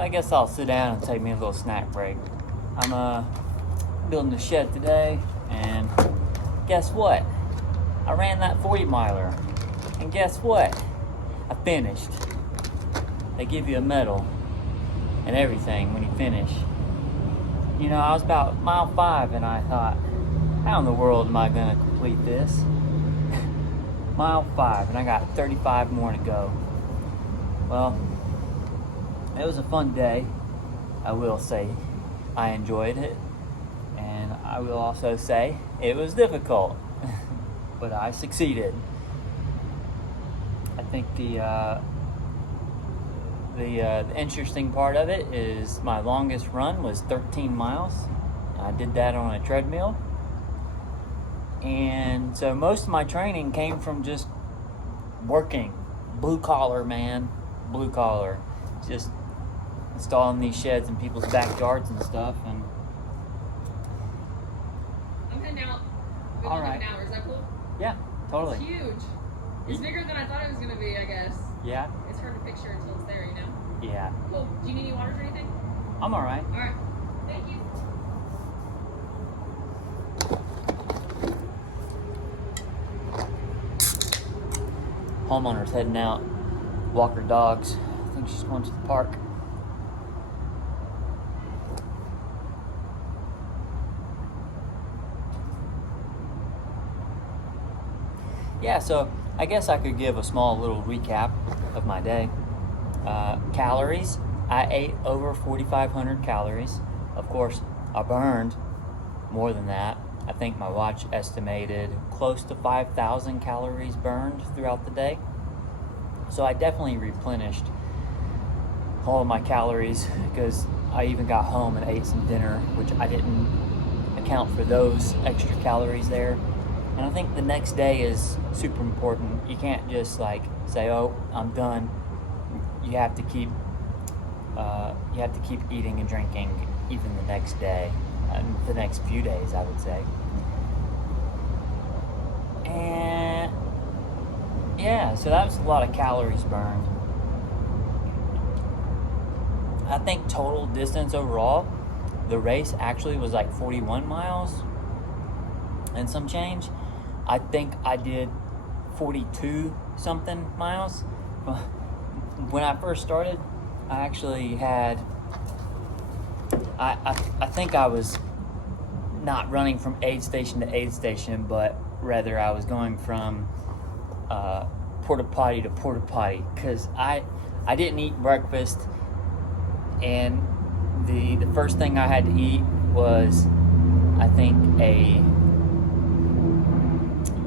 I guess I'll sit down and take me a little snack break. I'm building the shed today, and guess what? I ran that 40 miler, and guess what? I finished. They give you a medal and everything when you finish. You know, I was about mile 5, and I thought, how in the world am I gonna complete this? Mile 5, and I got 35 more to go. Well, it was a fun day. I will say I enjoyed it, and I will also say it was difficult, but I succeeded. I think the interesting part of it is my longest run was 13 miles. I did that on a treadmill, and so most of my training came from just working, blue collar, man, blue collar, just installing these sheds in people's backyards and stuff. And I'm heading out. All right. An hour. Is that cool? Yeah, totally. It's huge. It's bigger than I thought it was gonna be, I guess. Yeah. It's hard to picture until it's there, you know. Yeah. Cool. Do you need any waters or anything? I'm all right. All right. Thank you. Homeowner's heading out, walk her dogs. I think she's going to the park. Yeah, so I guess I could give a small little recap of my day. Calories, I ate over 4,500 calories. Of course, I burned more than that. I think my watch estimated close to 5,000 calories burned throughout the day. So I definitely replenished all of my calories, because I even got home and ate some dinner, which I didn't account for those extra calories there. And I think the next day is super important. You can't just like say, "Oh, I'm done." You have to keep eating and drinking even the next day, the next few days, I would say. And yeah, so that was a lot of calories burned. I think total distance overall, the race actually was like 41 miles and some change. I think I did 42 something miles. When I first started, I actually had, I think I was not running from aid station to aid station, but rather I was going from porta potty to porta potty, because I didn't eat breakfast, and the first thing I had to eat was, I think,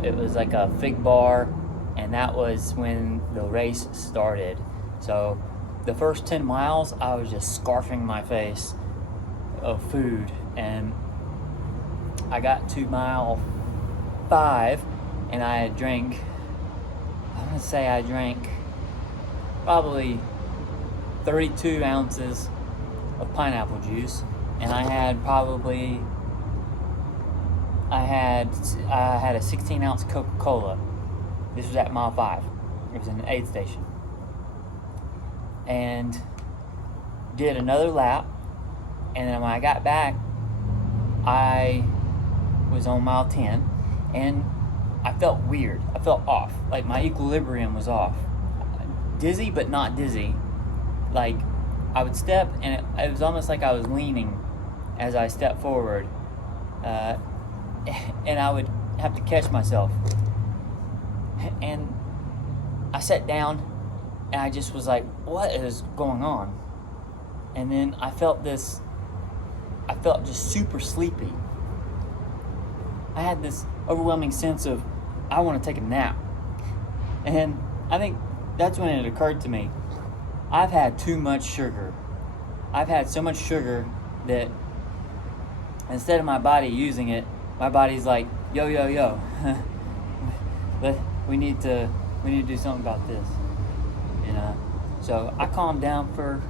it was like a fig bar, and that was when the race started. So the first 10 miles, I was just scarfing my face of food, and I got to mile 5, and I drank probably 32 ounces of pineapple juice, and I had a 16-ounce Coca-Cola. This was at mile 5. It was in an aid station. And did another lap, and then when I got back, I was on mile 10, and I felt weird. I felt off. Like my equilibrium was off. Dizzy, but not dizzy. Like I would step, and it was almost like I was leaning as I stepped forward. And I would have to catch myself. And I sat down, and I just was like, what is going on? And then I felt just super sleepy. I had this overwhelming sense of, I want to take a nap. And I think that's when it occurred to me, I've had too much sugar. I've had so much sugar that instead of my body using it, my body's like, yo, we need to do something about this, you know. So I calmed down for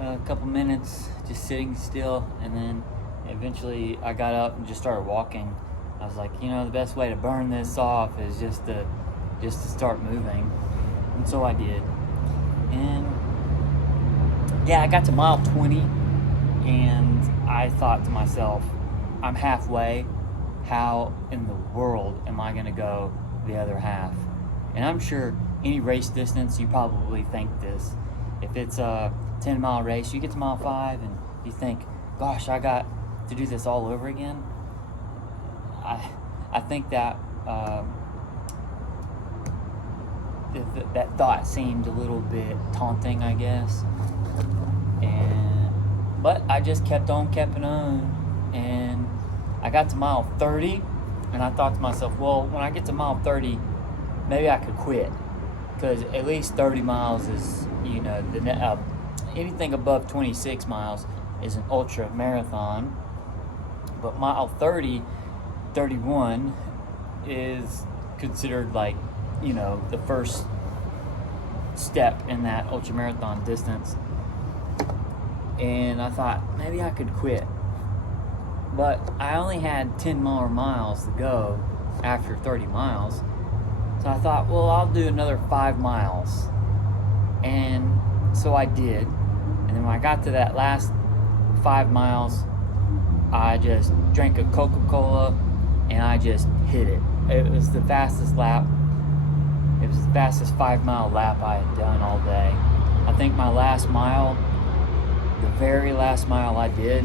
a couple minutes, just sitting still, and then eventually I got up and just started walking. I was like, you know, the best way to burn this off is just to start moving, and so I did. And yeah, I got to mile 20 and I thought to myself, I'm halfway. How in the world am I going to go the other half? And I'm sure any race distance, you probably think this. If it's a 10-mile race, you get to mile 5 and you think, gosh, I got to do this all over again. I think that that thought seemed a little bit taunting, I guess. But I just kept on, and I got to mile 30, and I thought to myself, well, when I get to mile 30, maybe I could quit, because at least 30 miles is, anything above 26 miles is an ultra marathon, but mile 30, 31 is considered like, the first step in that ultra marathon distance. And I thought maybe I could quit, but I only had 10 more miles to go after 30 miles. So I thought, well, I'll do another 5 miles. And so I did. And then when I got to that last 5 miles, I just drank a Coca-Cola and I just hit it. It was the fastest lap. It was the fastest 5-mile lap I had done all day. I think my last mile, the very last mile I did,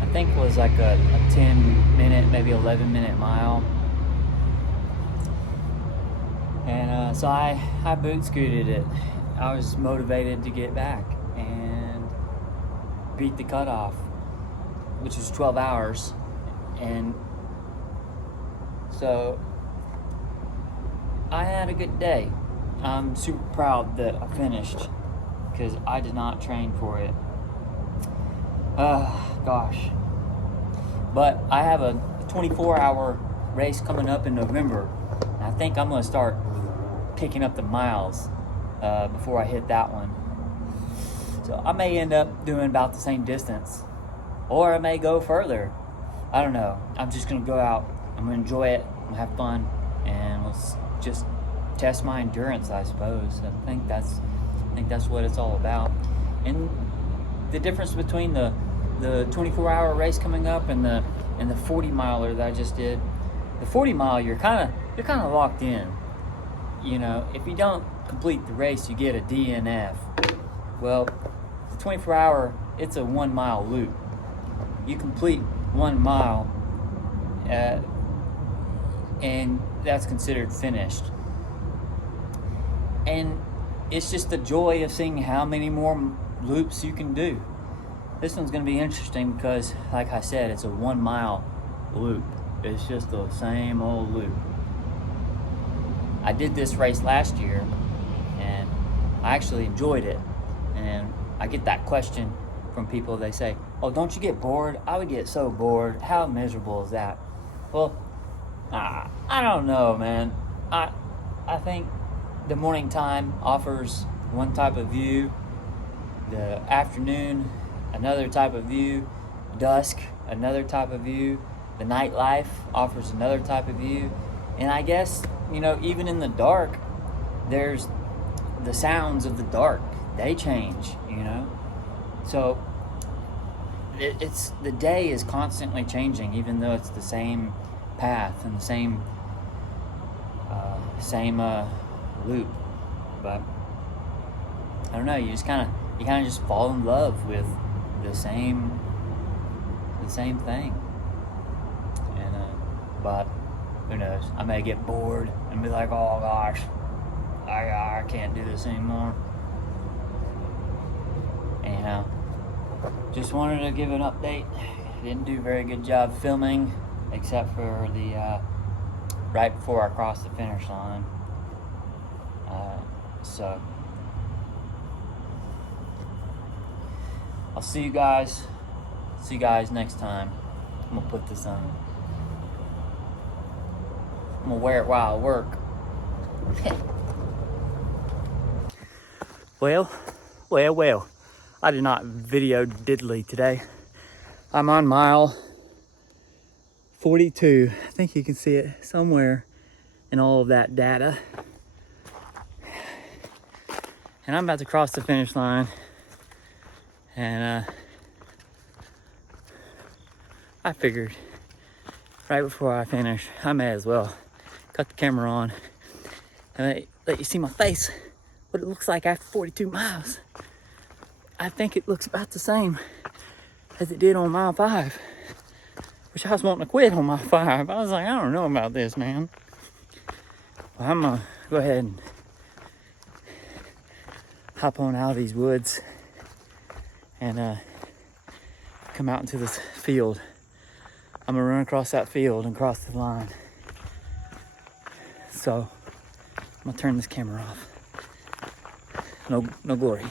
I think was like a 10-minute, maybe 11-minute mile. And so I boot scooted it. I was motivated to get back and beat the cutoff, which was 12 hours. And so I had a good day. I'm super proud that I finished, because I did not train for it. Gosh. But I have a 24-hour race coming up in November. And I think I'm going to start picking up the miles before I hit that one. So I may end up doing about the same distance, or I may go further. I don't know. I'm just going to go out. I'm going to enjoy it. I'm going to have fun. And let's just test my endurance, I suppose. I think that's what it's all about. And the difference between the 24-hour race coming up and the 40-miler that I just did, the 40-mile you're kind of locked in. If you don't complete the race, you get a DNF. Well, the 24-hour, it's a 1-mile loop. You complete 1 mile, and that's considered finished. And it's just the joy of seeing how many more loops you can do. This one's going to be interesting because, like I said, it's a 1-mile loop. It's just the same old loop. I did this race last year, and I actually enjoyed it. And I get that question from people. They say, oh, don't you get bored? I would get so bored. How miserable is that? Well, I don't know, man. I think the morning time offers one type of view, the afternoon another type of view, dusk another type of view, the nightlife offers another type of view, and I guess, even in the dark, there's the sounds of the dark. They change, So it's the day is constantly changing, even though it's the same path and the same loop. But I don't know. You kind of just fall in love with the same thing. And but who knows? I may get bored and be like, oh gosh, I can't do this anymore. And just wanted to give an update. Didn't do a very good job filming, except for the right before I crossed the finish line. So I'll see you guys next time. I'm gonna put this on. I'm gonna wear it while I work. Well. I did not video diddly today. I'm on mile 42. I think you can see it somewhere in all of that data. And I'm about to cross the finish line. And I figured right before I finish, I may as well cut the camera on and let you see my face, what it looks like after 42 miles. I think it looks about the same as it did on mile 5, which I was wanting to quit on mile 5. I was like, I don't know about this, man. Well, I'm gonna go ahead and hop on out of these woods and come out into this field. I'm gonna run across that field and cross the line. So I'm gonna turn this camera off. No glory.